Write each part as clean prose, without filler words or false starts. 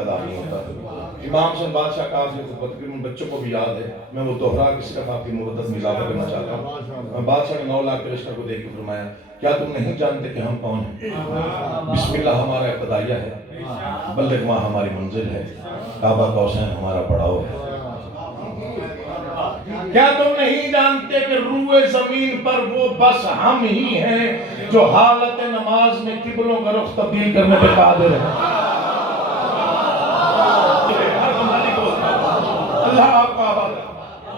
ادا نہیں ہوتا. امام حسن بادشاہ کا تقریباً بچوں کو بھی یاد ہے. میں وہ دوہرا کے صرف آپ کی محبت میں اضافہ کرنا چاہتا ہوں. بادشاہ نے 9 لاکھ کے لشکر کو دیکھ کے فرمایا کیا تم نہیں جانتے کہ ہم کون ہیں؟ بسم اللہ ہمارا ابتدائیہ ہے، بلغ ما ہماری منزل ہے، کعبہ قوسین ہمارا پڑاؤ ہے. کیا تم نہیں جانتے کہ روئے زمین پر وہ بس ہم ہی ہیں جو حالت نماز میں قبلوں کا رخ تبدیل کرنے پہ قادر ہیں؟ اللہ آپ کا آباد ہے.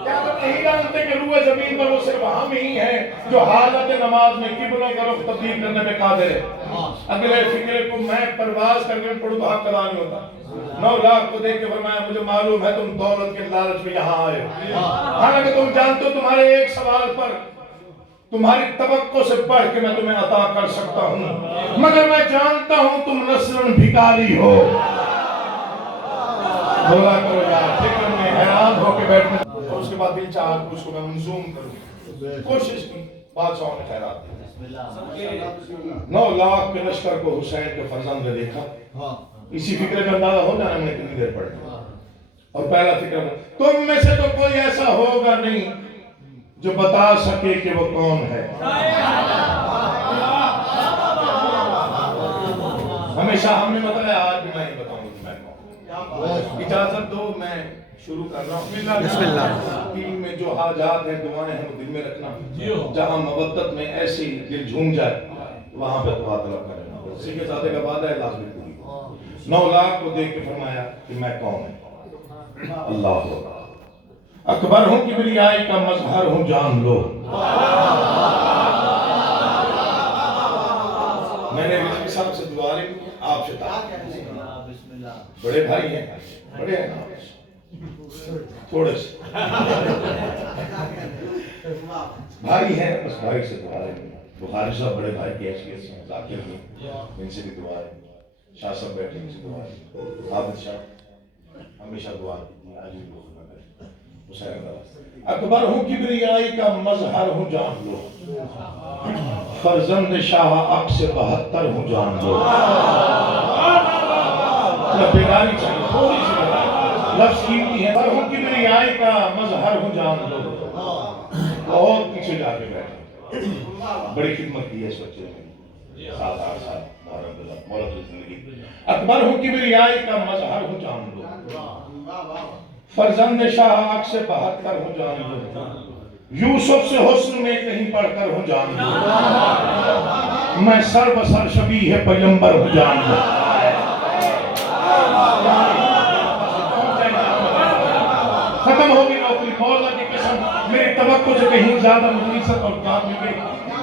کیا تم نہیں جانتے کہ روئے زمین پر وہ صرف ہم ہی ہیں جو حالت نماز میں قبلوں کا رخ تبدیل کرنے پہ قادر ہے؟ اگلے فکرے کو میں پرواز کر کے پڑھوں تو حق ادا نہیں ہوتا. 9 لاکھ کو دیکھ کے فرمایا مجھے معلوم ہے تم دولت کے لالچ میں یہاں آئے ہو، حالانکہ تم جانتے ہو تمہارے ایک سوال پر تمہاری توقع سے بڑھ کے میں تمہیں عطا کر سکتا ہوں، مگر میں جانتا ہوں تم نسلاً بھکاری ہو. بولا کرو یار، فکر میں حیران ہو کے بیٹھنے. اور اس کے بعد دل چاہا کہ اس کو میں منظوم کروں. کوشش کی، بادشاہوں نے خیرات دی. 9 لاکھ کے لشکر کو حسین کے فرزند نے دیکھا. اسی فکر کا اندازہ ہو جانا میں کتنی دیر پڑھ گیا. اور پہلا فکر تم میں سے تو کوئی ایسا ہوگا نہیں جو بتا سکے کہ وہ کون ہے. ہمیشہ ہم نے بتایا، آج بھی میں ہی بتاؤں کہ میں کون. اجازت دو میں شروع کر رہا ہوں. بسم اللہ. دل میں جو حاجات ہیں دعائیں ہیں وہ دل میں رکھنا. جہاں مودت میں ایسی دل جھوم جائے وہاں پہ دعا طلب کرنا. اسی کے ساتھ کا وعدہ ہے لازمی پوری. 9 لاکھ کو دیکھ کے فرمایا کہ میں کون ہوں. اللہ اکبر ہوں، کبریائی کا مظہر ہوں، جان لو. میں نے رضوی صاحب سے دعا لی، آپ سے بڑے بھائی ہیں، بڑے ہیں تھوڑے سے بھائی ہیں، بس بھائی سے دعا لی. بخاری صاحب بڑے بھائی کی حیثیت سے ذاکر بھی، ان سے بھی دعا ہے. شاہ صاحب بیٹھے ان سے دعا ہے. عابد شاہ ہمیشہ دعا کی، آج بھی دعا کرتے ہیں. حسین اللہ اکبر ہوں، کبریائی کا مظہر ہوں، جان لو. فرزند شاہ عکس 72 ہوں، جان لو. بیداری چاہیے تھوڑی سی لفظ قیمتی ہے. ہوں کبریائی کا مظہر ہوں، جان لو. بہت پیچھے جا کے بیٹھے، بڑی خدمت کی ہے اس بچے نے، 7-8 سال مولد زندگی. اکبر ہوں، کبریائی کا مظہر ہوں، جان لو. فرزند شاہ عکس 72 ہوں، جان لو. یوسف سے حسن میں کہیں پڑھ کر ہوں، جان لو. میں سر بسر شبیہ پیغمبر ہوں، جان لو. ختم ہوگی نوکری، مولا کی قسم میری توقع سے کہیں زیادہ مدریست اور کام مل گئی.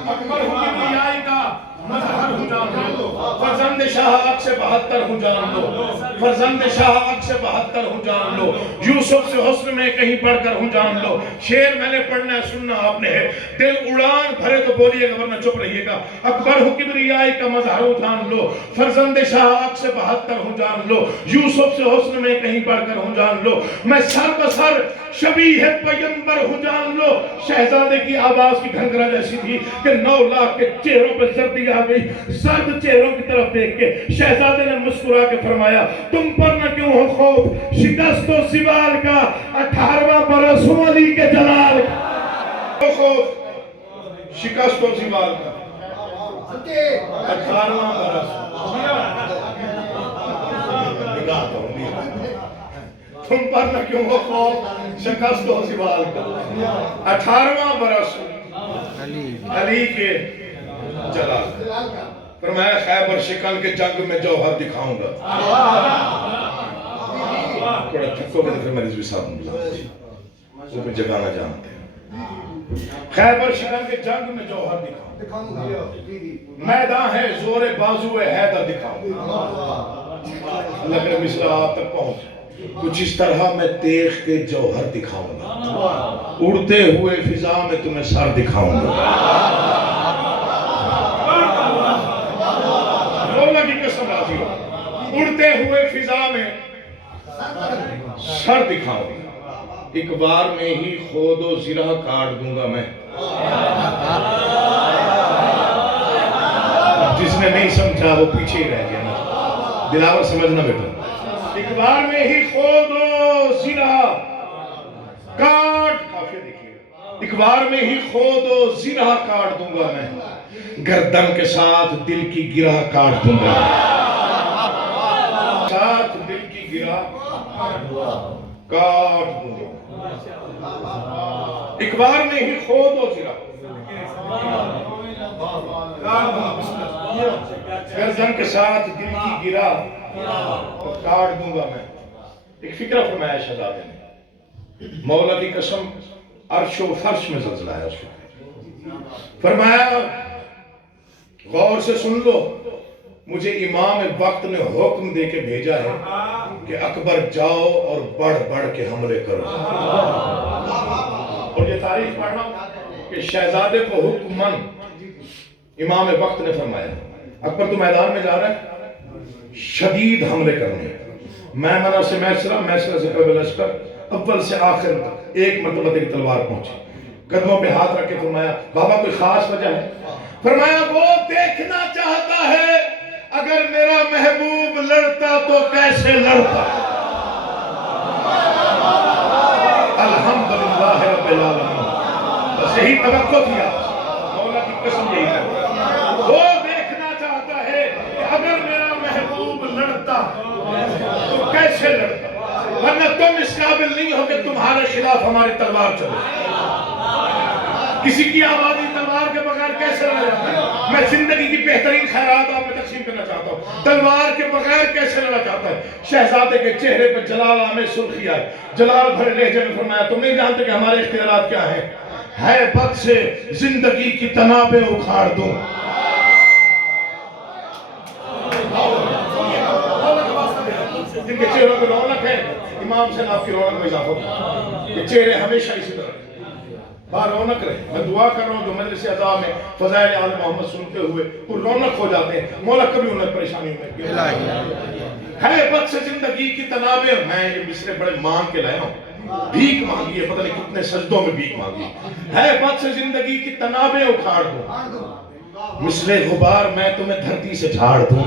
اکبر ہوں، کبریائی کا مظہر ہوں، جان لو. فرزند شاہ عکس 72 ہوں، جان لو. فرزند شاہ عکس 72 ہوں، جان لو. یوسف سے حسن میں کہیں پڑھ کر ہوں، جان لو. شعر میں نے پڑھنا ہے، سننا آپ نے ہے. دل اڑان بھرے تو بولیے گا ورنہ چپ رہیے گا. اکبر ہوں، کبریائی کا مظہر ہوں، جان لو. فرزند شاہ عکس 72 ہوں، جان لو. یوسف سے حسن میں کہیں پڑھ کر ہوں، جان لو. میں سر بسر شبیہ پیغمبر ہوں، جان لو. شہزادے کی آواز کی گھنگرا جیسی تھی کہ 9 لاکھ کے چہروں پہ سردی آ گئی. سرد چہروں کی طرف دیکھ کے شہزادے نے مسکرا کے فرمایا تم پر نہ کیوں ہو خوف شکست و زوال کا، 18واں برس ہوں علی کے جلال کا. خوف شکست و زوال کا، 18واں برس. تم پر نہ کیوں ہو خوف شکست و زوال کا، 18واں برس علی کے جلال کا. فرمایا خیبر شکن کے جنگ میں جوہر دکھاؤں گا. تھوڑا تھکو گے تو پھر میں رضوی صاحب بلا وہ جگہ نہ جانتے ہیں. خیبر شکن کے جنگ میں جوہر دکھاؤں گا، میدان ہے زور بازو حیدر دکھاؤں گا. اللہ کے مثلا آپ تک پہنچ کچھ اس طرح میں تیغ کے جوہر دکھاؤں گا، اڑتے ہوئے فضا میں تمہیں سر دکھاؤں گا. اڑتے ہوئے فضا میں سر دکھاؤں گا، ایک بار میں ہی خود و زرہ کاٹ دوں گا میں. جس نے نہیں سمجھا وہ پیچھے ہی رہ گیا. دلاور سمجھنا بیٹا، ایک بار میں ہی خود و زرہ کاٹ، کافی دیکھیے، ایک بار میں ہی خود و زرہ کاٹ دوں گا میں، گردن کے ساتھ دل کی گرہ کاٹ دوں گا، ساتھ دل کی گرہ کاٹ دوں گا، ایک بار میں ہی خود و زرہ گردن کے ساتھ دل کی گرہ کاٹ دوں گا میں۔ ایک فکرہ فرمایا شہزادے نے، مولا کی قسم عرش و فرش میں زلزلہ ہے اس فکرے، فرمایا غور سے سن لو، مجھے امام وقت نے حکم دے کے بھیجا ہے کہ اکبر جاؤ اور بڑھ بڑھ کے حملے کرو۔ اور یہ تاریخ پڑھنا کہ شہزادے کو حکماً امام وقت نے فرمایا اکبر تو میدان میں جا رہا ہے شدید حملے کرنے، میمنہ سے میسرہ، میسرہ سے قبل لشکر، اول سے آخر تک ایک مرتبہ تیری تلوار پہنچی، قدموں پہ ہاتھ رکھ کے فرمایا بابا کوئی خاص وجہ ہے؟ فرمایا وہ دیکھنا چاہتا ہے اگر میرا محبوب لڑتا تو کیسے لڑتا۔ الحمدللہ رب العالمین، بس یہی توقع کیا، مولا کی قسم یہی ہے، وہ دیکھنا چاہتا ہے کہ اگر میرا محبوب لڑتا تو کیسے لڑتا، ورنہ تم اس قابل نہیں ہو کہ تمہارے خلاف ہماری تلوار چلے۔ کسی کی آبادی تلوار کے بغیر کیسے لڑا جاتا ہے؟ میں زندگی کی بہترین خیرات آپ میں تقسیم کرنا چاہتا ہوں، تلوار کے بغیر کیسے لڑا جاتا ہے؟ شہزادے کے چہرے پہ جلال آمیز سرخی آئی، جلال بھرے لہجے میں فرمایا تم نہیں جانتے کہ ہمارے اختیارات کیا ہیں؟ ہے بد سے زندگی کی تنابیں اکھاڑ دوں، جن کے چہروں پہ رونق ہے امام سے آپ کی رونق میں اضافہ ہو، یہ چہرے ہمیشہ اسی طرح باہر رونق رہے۔ میں دعا کر رہا ہوں جو مجلس اعضاء میں فضائل آل محمد سنتے ہوئے وہ رونق ہو جاتے ہیں، مولا کبھی انہیں پریشانی میں ہے بد سے زندگی کی تنابیں، میں یہ مصرے بڑے مانگ کے لائے ہوں، بھیک مانگی ہے، پتہ نہیں کتنے سجدوں میں بھیک مانگی ہے بد سے زندگی کی تنابیں اکھاڑ دوں، مثل غبار میں تمہیں دھرتی سے جھاڑ دوں۔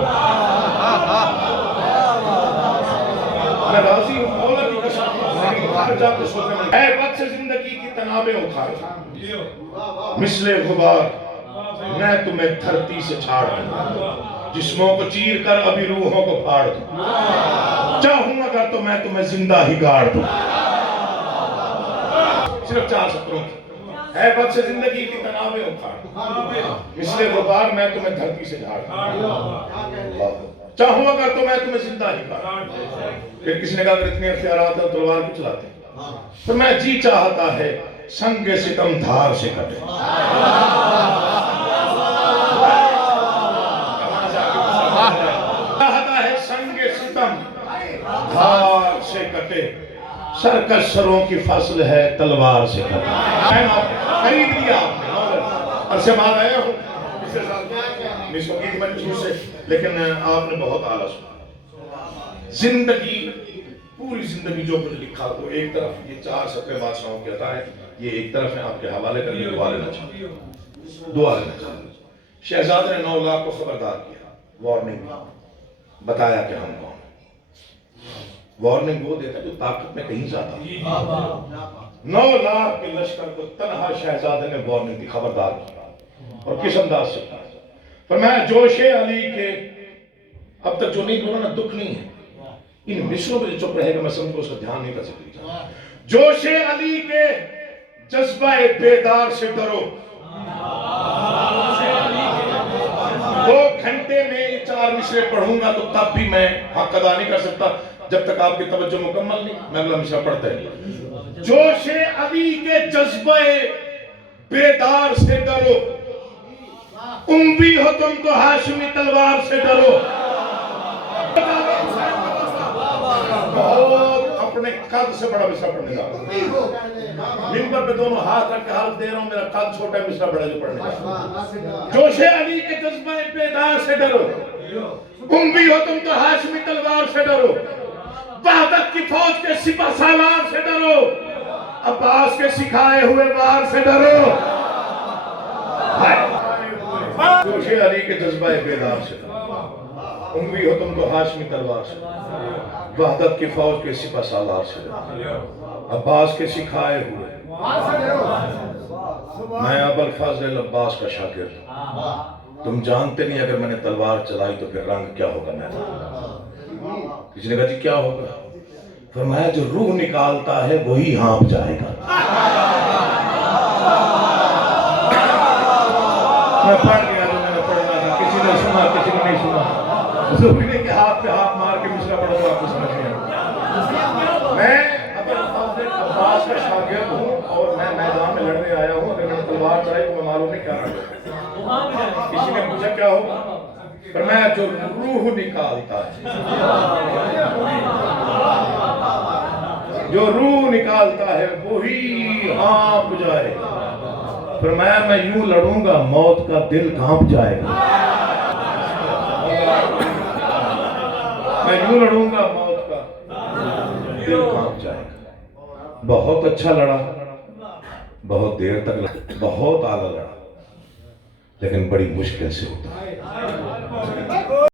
میں راضی ہوں مولا کی قسم، باہر جا کے سوچنے میں ہے بد سے زندگی کی تنابیں اکھاڑ دوں، مثل غبار میں تمہیں دھرتی سے جھاڑ دوں، جسموں کو چیر کر ابھی روحوں کو پھاڑ دوں، چاہوں اگر تو میں تمہیں زندہ ہی گاڑ دوں۔ صرف 4 سطروں کی، ہے بد سے زندگی کی تنابیں اکھاڑ دوں، مثل غبار میں تمہیں دھرتی سے جھاڑ دوں، چاہوں اگر تو میں تمہیں زندہ ہی گاڑ دوں۔ پھر کسی نے کہا اگر اتنے اختیارات ہیں تلوار کیوں چلاتے ہیں؟ تو میں جی چاہتا ہے سنگ ستم دھار سے کٹے، چاہتا ہے سنگ ستم دھار سے کٹے، سرکش سروں کی فصل ہے تلوار سے کٹے۔ خرید لیا آپ نے، عرصے بعد آیا ہوں پچھلے سال مس ہو گئی تھی مجلس سے، لیکن آپ نے بہت اعلیٰ سنا۔ زندگی پوری زندگی جو کچھ لکھا تو ایک طرف یہ 4 صفحے بادشاہوں کے عطا ہے، یہ ایک طرف ہے، آپ کے حوالے کر کے دعا لینا چاہتا ہوں، دعا لینا چاہتا ہوں۔ شہزادے نے 9 لاکھ کو خبردار کیا، وارننگ بتایا کہ ہم کون ہیں۔ وارننگ وہ دیتا جو طاقت میں کہیں زیادہ ہو۔ 9 لاکھ کے لشکر کو تنہا شہزادے نے وارننگ دی، خبردار کیا، اور کس انداز سے کیا؟ فرمایا جوش علی کے، اب تک جو نہیں بولا نا دکھ نہیں ہے، ان مصروں پہ چپ رہے گا میں سمجھ کو اس کا دھیان نہیں کر سکتی۔ جوش علی کے جذبہ بیدار سے ڈرو، 2 گھنٹے میں 4 مصرے پڑھوں گا تو تب بھی میں حق ادا نہیں کر سکتا جب تک آپ کی توجہ مکمل نہیں، میں اگلا مصرع پڑھتا ہے۔ جوش علی کے جذبہ بیدار سے ڈرو، اموی ہو تم تو ہاشمی تلوار سے ڈرو۔ بہت اپنے قد سے بڑا مصرع پڑھنے کا، منبر پہ دونوں ہاتھ رکھ کے حرف دے رہا ہوں، میرا قد چھوٹا ہے، مصرع بڑا جو پڑھنے کا۔ جوش علی کے جذبہ بیدار سے ڈرو، اموی ہو تم تو ہاشمی تلوار سے ڈرو، وحدت کی فوج کے سپہ سالار سے ڈرو، عباس کے سکھائے ہوئے وار سے ڈرو۔ جوش علی کے جذبہ بیدار سے ڈرو، اموی ہو تم تو ہاشمی تلوار سے، وحدت کی فوج کے سپہ سالار سے، عباس کے سکھائے ہوئے، میں ابوالفضل عباس کا شاگرد ہوں۔ تم جانتے نہیں اگر میں نے تلوار چلائی تو پھر رنگ کیا ہوگا میرا۔ کسی نے کہا جی کیا ہوگا؟ فرمایا جو روح نکالتا ہے وہی ہانپ جائے گا۔ میں پڑھ گیا جو میں نے پڑھنا تھا، کسی نے سنا کسی نے نہیں سنا، زہری نے کہ ہاتھ پہ ہاتھ مار کے مصرع پڑھا تو آپ کو سمجھ گیا۔ میں ابوالفضل عباس کا شاگرد ہوں اور میں میدان میں لڑنے آیا ہوں، اگر میں نے تلوار چلائی تو میں معلوم نہیں کیا ہوگا۔ کسی نے پوچھا کیا ہوگا؟ فرمایا جو روح نکالتا ہے، جو روح نکالتا ہے وہی ہانپ جائے گا۔ فرمایا میں یوں لڑوں گا موت کا دل کانپ جائے گا۔ میں یوں لڑوں گا موت کا دل کانپ جائے گا۔ بہت اچھا لڑا، بہت دیر تک لڑا، بہت اعلیٰ لڑا، لیکن بڑی مشکل سے ہوتا ہے۔